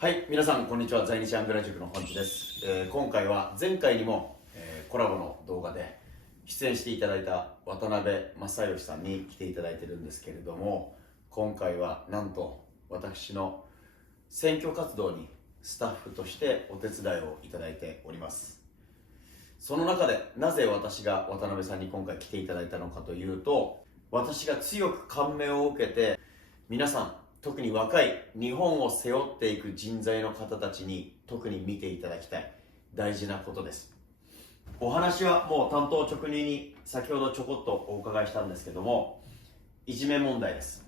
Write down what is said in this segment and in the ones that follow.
はい、皆さんこんにちは。在日アングラ塾の本地です。今回は前回にも、コラボの動画で出演していただいた渡辺正義さんに来ていただいてるんですけれども、今回はなんと私の選挙活動にスタッフとしてお手伝いをいただいております。その中でなぜ私が渡辺さんに今回来ていただいたのかというと、私が強く感銘を受けて、皆さん特に若い日本を背負っていく人材の方たちに特に見ていただきたい大事なことです。お話はもう担当直入に先ほどちょこっとお伺いしたんですけども、いじめ問題です。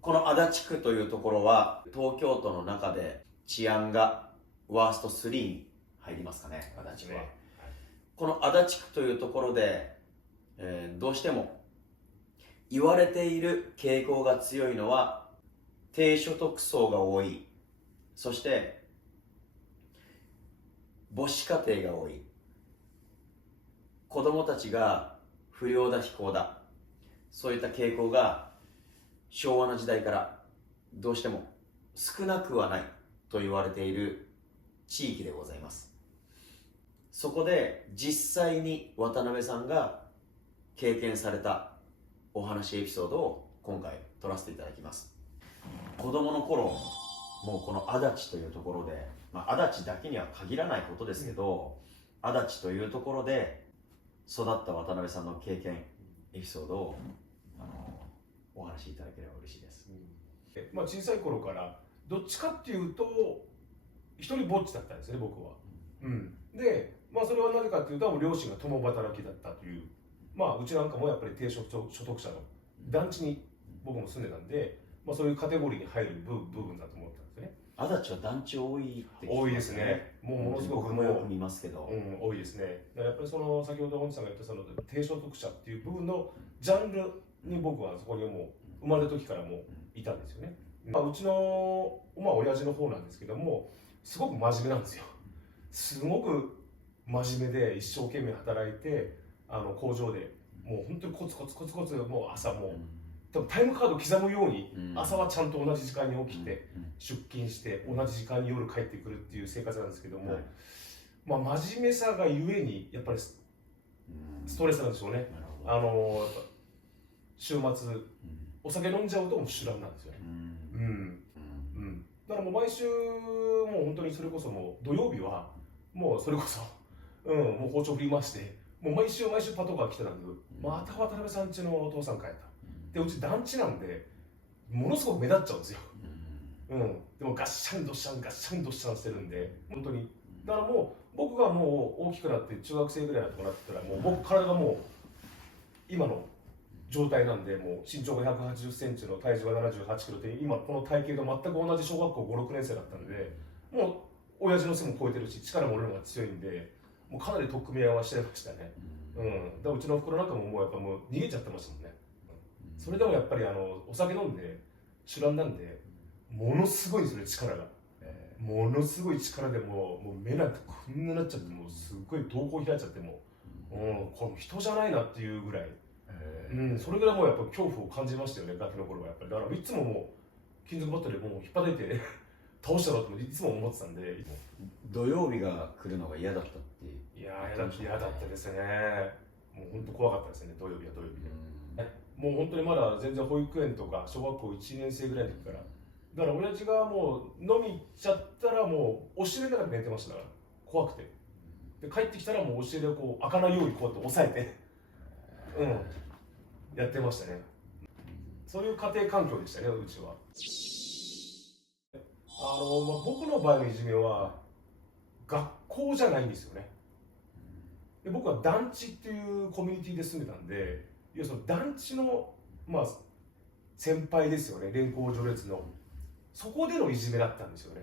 この足立区というところは東京都の中で治安がワースト3に入りますかね、足立区は。この足立区というところで、どうしても言われている傾向が強いのは低所得層が多い、そして母子家庭が多い、子供たちが不良だ非行だ、そういった傾向が昭和の時代からどうしても少なくはないと言われている地域でございます。そこで実際に渡辺さんが経験されたお話エピソードを今回撮らせていただきます。子供の頃、もうこの足立というところで、足立だけには限らないことですけど、足立というところで育った渡辺さんの経験エピソードをお話しいただければ嬉しいです。小さい頃からどっちかっていうと一人ぼっちだったんですね、僕は。で、それはなぜかっていうと、両親が共働きだったという、うちなんかもやっぱり低所得者の団地に僕も住んでたんで、そういうカテゴリーに入る部分だと思ったんですよね。足立は団地多いって聞きますね。多いですね。ものすごく僕もよく見ますけど、多いですね。やっぱりその先ほど本地さんが言ったその低所得者っていう部分のジャンルに僕はそこにもう生まれた時からもういたんですよね。うちの親父の方なんですけども、すごく真面目なんですよ。すごく真面目で一生懸命働いて、工場でもう本当にコツコツもう朝もう多分タイムカード刻むように朝はちゃんと同じ時間に起きて出勤して同じ時間に夜帰ってくるっていう生活なんですけども、真面目さがゆえにやっぱりストレスなんでしょうね。週末お酒飲んじゃうともう酒乱なんですよね。だからもう毎週もう本当にそれこそもう土曜日はもうそれこそもう包丁振り回してもう毎週パトカー来てたんだけど、また渡辺さん家のお父さん帰ったで、うち団地なんでものすごく目立っちゃうんですよ。でもガッシャンドッシャンしてるんで、本当にだからもう僕がもう大きくなって中学生ぐらいのところになったらもう僕体がもう今の状態なんで、もう身長が180センチの体重が78キロで今この体型が全く同じ小学校5、6年生だったんで、もう親父の背も超えてるし力も俺の方が強いんで、もうかなり取っ組み合いはしてましたね。だからうちの袋なんかももうやっぱもう逃げちゃってましたもんね。それでもやっぱりお酒飲んで酒乱なんでものすごいんですよね、力が。ものすごい力でもう目なんてこんなになっちゃって、もうすごい瞳孔開いちゃってもこれ人じゃないなっていうぐらい。それぐらいもうやっぱ恐怖を感じましたよね、ガキの頃はやっぱり。だからいつももう金属バットでもう引っ張って倒したろうといつも思ってたんで。土曜日が来るのが嫌だったっていう。いやー嫌だったですね。もう本当怖かったですね、土曜日は土曜日で。もう本当にまだ全然保育園とか小学校1年生ぐらいの時から、だから親父がもう飲み行っちゃったらもう押し入れの中で寝てましたから、怖くて。で帰ってきたらもう押し入れをこう開かないようにこうやって押さえてやってましたね。そういう家庭環境でしたね、うちは。僕の場合のいじめは学校じゃないんですよね。で僕は団地っていうコミュニティで住んでたんで、要するに団地の先輩ですよね、連行序列の。そこでのいじめだったんですよね。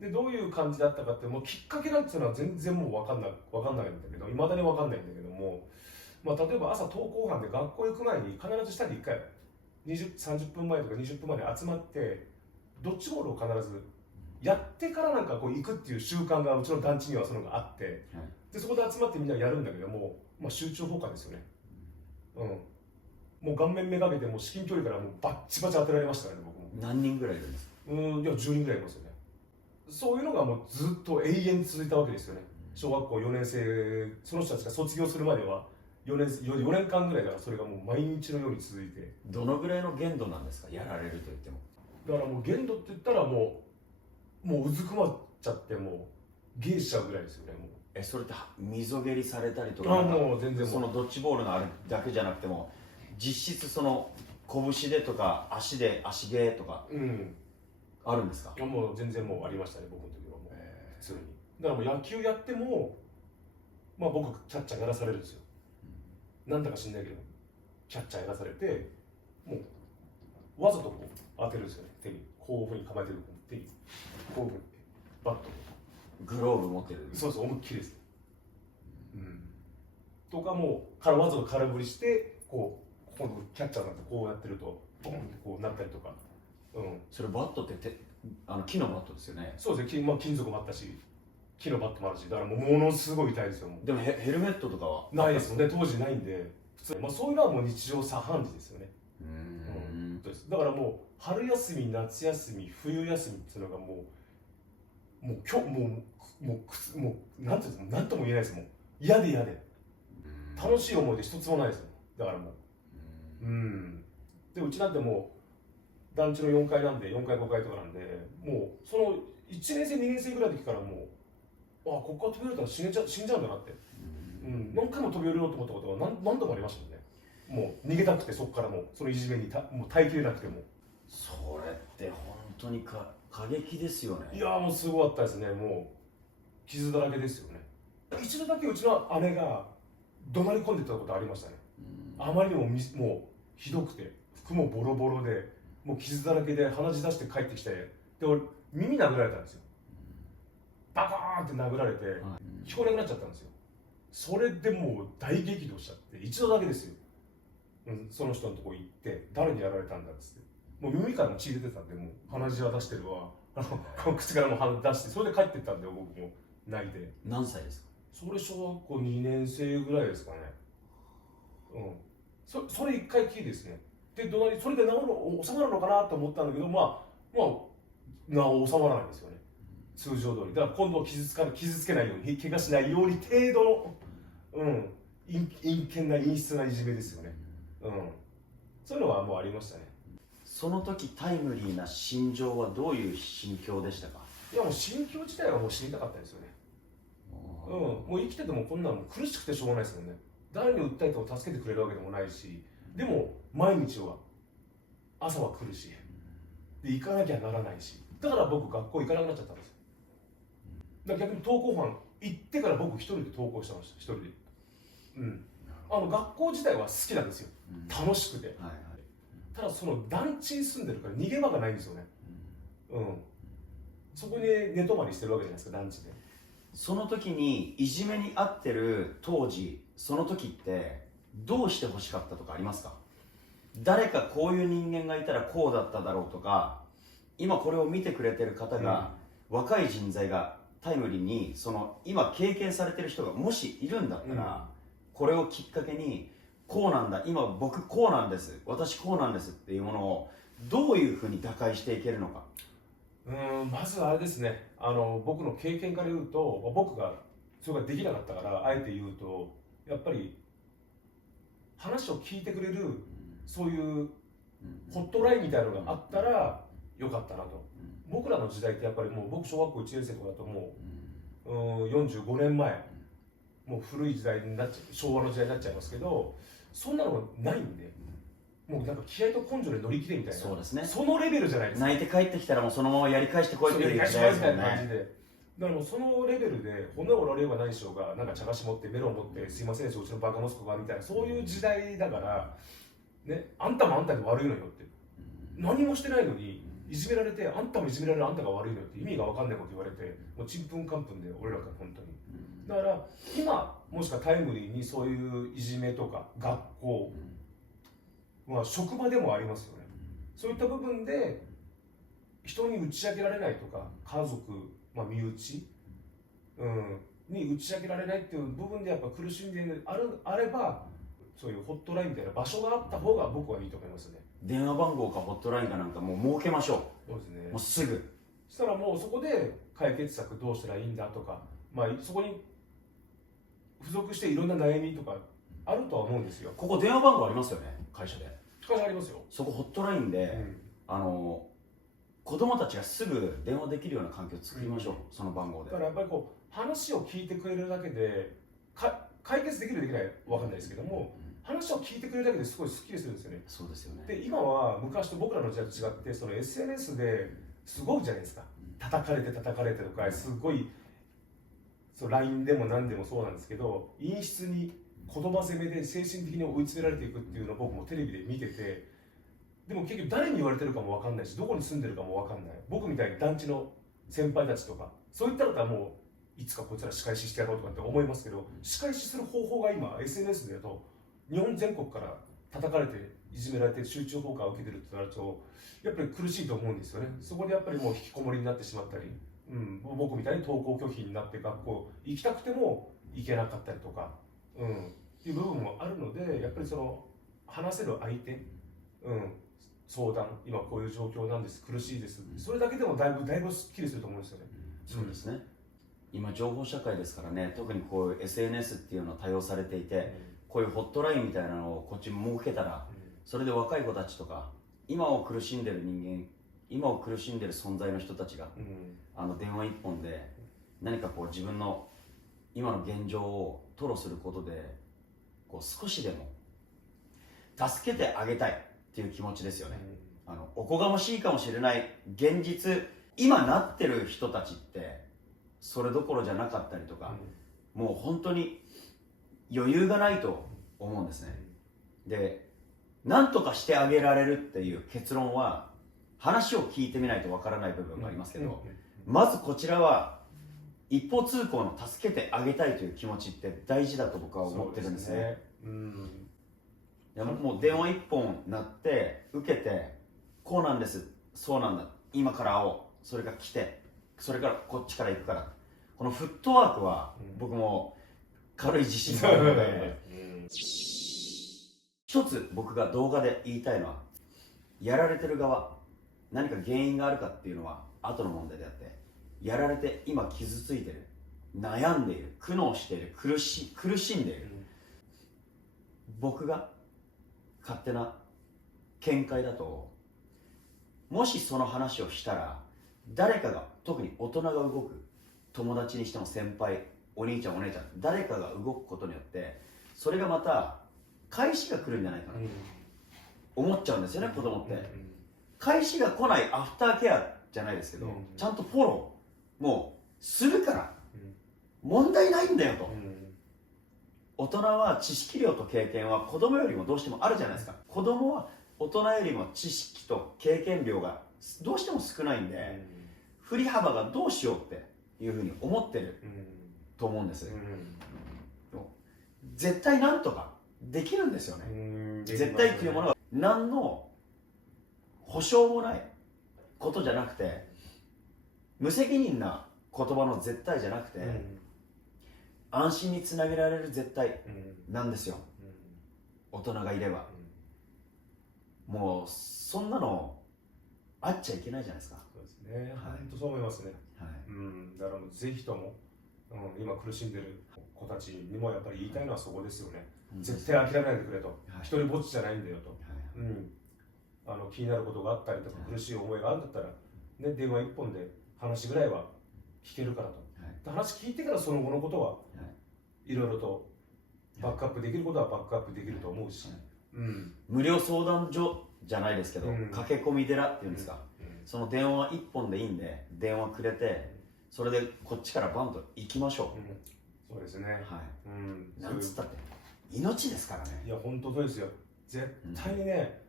でどういう感じだったかって、もうきっかけなんていうのは全然もう分かんないんだけど、いまだに分かんないんだけども、例えば朝登校班で学校行く前に必ず下で1回30分前とか20分前に集まってドッジボールを必ずやってからなんかこう行くっていう習慣がうちの団地にはそのがあって、でそこで集まってみんなやるんだけども、集中砲火ですよね。もう顔面めがけてもう至近距離からもうバッチバチ当てられましたからね、僕も。何人ぐらいいるんですか？いや10人ぐらいいますよね。そういうのがもうずっと永遠に続いたわけですよね。小学校4年生、その人たちが卒業するまでは4年間ぐらいからそれがもう毎日のように続いて。どのぐらいの限度なんですか、やられると言っても。だからもう限度って言ったらもううずくまっちゃってもう芸しちゃうぐらいですよね。もうそれって溝蹴りされたりとか、もう全然もうそのドッジボールのあれだけじゃなくても、実質その拳でとか足で足芸とかあるんですか？もう全然もうありましたね、僕の時はもう普通に。だからもう野球やっても、まあ僕キャッチャーやらされるんですよ。なんだか知んないけどキャッチャーやらされて、もうわざとこう当てるんですよね、手に。こういうふうに構えてる手にこういうふうにバットグローブ持ってる。そうそう、思いっきりですね。とかもうわざと空振りしてこう今度キャッチャーなんてこうやってるとボンってこうなったりとか。それバットって木のバットですよね。そうですね、金属もあったし木のバットもあるし、だからものすごい痛いですよ。でもヘルメットとかはないですもんね、当時ないんで。普通、そういうのはもう日常茶飯事ですよね。だからもう春休み、夏休み、冬休みっていうのがもうなんていうんですか、なんとも言えないですもん。嫌で嫌で楽しい思い出一つもないですよ。だからもうで、うちなんてもう団地の4階なんで、4階5階とかなんで、もうその1年生2年生ぐらいの時からもう、ここから飛び降りたら死んじゃうんだなって、何回も飛び降りようと思ったことが何度もありましたもんね。もう逃げたくて、そこからもうそのいじめにもう耐えきれなくても。それって本当に過激ですよね。いやもうすごかったですね。もう傷だらけですよね。一度だけうちの姉が怒鳴り込んでたことありましたね。あまりにももうひどくて、服もボロボロでもう傷だらけで鼻血出して帰ってきて、で俺耳殴られたんですよ。バカーンって殴られて聞こえなくなっちゃったんですよ。それでもう大激怒しちゃって、一度だけですよ。その人のとこ行って誰にやられたんだっつって、もう耳からも血出てたんで、もう鼻血は出してるわ、口からも鼻出して、それで帰ってったんで、僕も泣いて。何歳ですか？それ小学校2年生ぐらいですかね。それ1回きりですね。でそれで収まるのかなと思ったんだけど、収まらないんですよね、通常通り。だから今度は傷つけないように、怪我しないように程度の、陰険な陰湿ないじめですよね。そういうのはもうありましたね。その時タイムリーな心情はどういう心境でしたか？いやもう心境自体はもう死にたかったですよね。もう生きててもこんなの苦しくてしょうがないですよね。誰に訴えても助けてくれるわけでもないし、でも毎日は朝は来るし、で行かなきゃならないし、だから僕学校行かなくなっちゃったんですよ。だから逆に登校班行ってから僕一人で登校してました。一人で。学校自体は好きなんですよ。楽しくて。ただその団地に住んでるから逃げ場がないんですよね。そこに寝泊まりしてるわけじゃないですか、団地で。その時にいじめに遭ってる当時、その時ってどうしてほしかったとかありますか？誰かこういう人間がいたらこうだっただろうとか、今これを見てくれてる方が、若い人材がタイムリーにその今経験されてる人がもしいるんだったら、これをきっかけにこうなんだ、今僕こうなんです、私こうなんですっていうものをどういうふうに打開していけるのか。まずあれですね、僕の経験から言うと、僕がそれができなかったからあえて言うと、やっぱり話を聞いてくれるそういうホットラインみたいなのがあったらよかったなと。僕らの時代ってやっぱりもう僕小学校1年生とかだともう45年前、もう古い時代になっちゃう、昭和の時代になっちゃいますけど、そんなのがないんで、もうなんか気合と根性で乗り切れみたいな、そうですね、そのレベルじゃないですか。泣いて帰ってきたらもうそのままやり返してこいっていう時代ですもんね。だからもうそのレベルで骨を折られようがないでしょうが、なんか茶菓子持ってメロン持ってすいませんでしたうちのバカ息子がみたいな、そういう時代だからね、あんたもあんたで悪いのよって、何もしてないのにいじめられて、あんたもいじめられるあんたが悪いのよって意味が分かんないこと言われて、もうちんぷんかんぷんで俺らが本当に。だから今もしくはタイムリーにそういういじめとか学校、職場でもありますよね。そういった部分で人に打ち明けられないとか、家族、身内、に打ち明けられないっていう部分でやっぱ苦しんであれば、そういうホットラインみたいな場所があった方が僕はいいと思いますね。電話番号かホットラインかなんかもう設けましょそうですね。う。もうすぐ。そしたらもうそこで解決策どうしたらいいんだとか、まあ、そこに付属していろんな悩みとかあるとは思うんですよ。ここ電話番号ありますよね、会社で。会社ありますよ。そこホットラインで、子供たちがすぐ電話できるような環境を作りましょう、その番号で。だからやっぱりこう話を聞いてくれるだけで解決できるできないわかんないですけども、話を聞いてくれるだけですごいスッキリするんですよね。そうですよね。で今は昔と僕らの時代と違って、その SNS ですごいじゃないですか。叩かれてとか、すごいそう LINE でも何でもそうなんですけど、陰湿に言葉攻めで精神的に追い詰められていくっていうのを僕もテレビで見てて、でも結局誰に言われてるかも分かんないし、どこに住んでるかも分かんない。僕みたいに団地の先輩たちとかそういった方はもういつかこいつら仕返ししてやろうとかって思いますけど、仕返しする方法が今 SNS でだと日本全国から叩かれていじめられて集中放火を受けてるってなるとやっぱり苦しいと思うんですよね。そこでやっぱりもう引きこもりになってしまったり、僕みたいに登校拒否になって学校行きたくても行けなかったりとか、っていう部分もあるので、やっぱりその話せる相手、相談、今こういう状況なんです、苦しいです、それだけでもだいぶすっきりすると思うんですよね。そうですね。今情報社会ですからね、特にこういう SNS っていうのは多用されていて、こういうホットラインみたいなのをこっちに設けたら、それで若い子たちとか今を苦しんでる人間、今を苦しんでる存在の人たちが、電話一本で何かこう自分の今の現状を吐露することで、こう少しでも助けてあげたいっていう気持ちですよね。おこがましいかもしれない現実、今なってる人たちってそれどころじゃなかったりとか、もう本当に余裕がないと思うんですね。で、何とかしてあげられるっていう結論は話を聞いてみないとわからない部分がありますけど、まずこちらは一方通行の助けてあげたいという気持ちって大事だと僕は思ってるんですね。でももう電話一本鳴って受けて、こうなんです、そうなんだ、今から会おう、それが来て、それからこっちから行くから、このフットワークは僕も軽い自信があるので、一つ僕が動画で言いたいのは、やられてる側何か原因があるかっていうのは後の問題であって、やられて今傷ついてる、悩んでいる、苦悩している、苦しんでいる、僕が勝手な見解だと、もしその話をしたら誰かが、特に大人が動く、友達にしても先輩、お兄ちゃんお姉ちゃん、誰かが動くことによってそれがまた返しが来るんじゃないかなと思っちゃうんですよね、子供って。返しが来ないアフターケアじゃないですけど、ちゃんとフォローもうするから問題ないんだよと。大人は知識量と経験は子供よりもどうしてもあるじゃないですか。子供は大人よりも知識と経験量がどうしても少ないんで、振り幅がどうしようっていうふうに思ってると思うんです。絶対なんとかできるんですよね。絶対っていうものは何の保証もないことじゃなくて、無責任な言葉の絶対じゃなくて、安心につなげられる絶対なんですよ。大人がいれば。もうそんなのあっちゃいけないじゃないですか。そうですね、本当そう思いますね。だからぜひとも、今苦しんでる子たちにもやっぱり言いたいのはそこですよね。絶対諦めないでくれと、一人ぼっちじゃないんだよと、気になることがあったりとか苦しい思いがあるんだったら、ね、電話一本で話ぐらいは聞けるからと、話聞いてからその後のことはいろいろとバックアップできることはバックアップできると思うし、無料相談所じゃないですけど、駆け込み寺っていうんですか、その電話一本でいいんで電話くれて、それでこっちからバンと行きましょう。そうですね。なんつったって命ですからね。いや本当そうですよ。絶対にね、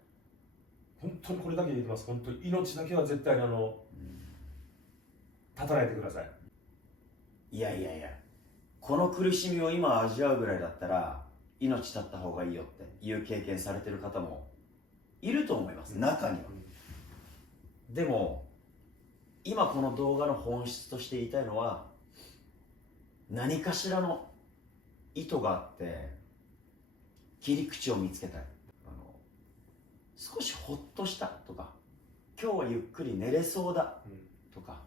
本当にこれだけ言ってます。本当に命だけは絶対に絶たないでください。いやいやいや、この苦しみを今味わうぐらいだったら命絶った方がいいよっていう経験されてる方もいると思います、中には。でも今この動画の本質として言いたいのは、何かしらの意図があって切り口を見つけたい、少しほっとしたとか、今日はゆっくり寝れそうだとか、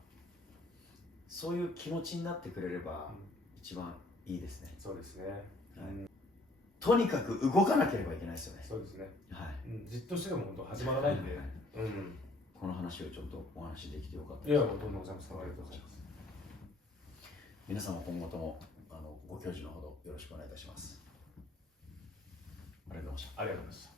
そういう気持ちになってくれれば一番いいですね。そうですね、はい、とにかく動かなければいけないですよね。そうですね、はい、じっとしてても本当始まらないんで、この話をちょっとお話できてよかったです。いや、もうどんどんございます。ありがとうございます。皆様今後ともご教授のほどよろしくお願いいたします。ありがとうございました。ありがとうございました。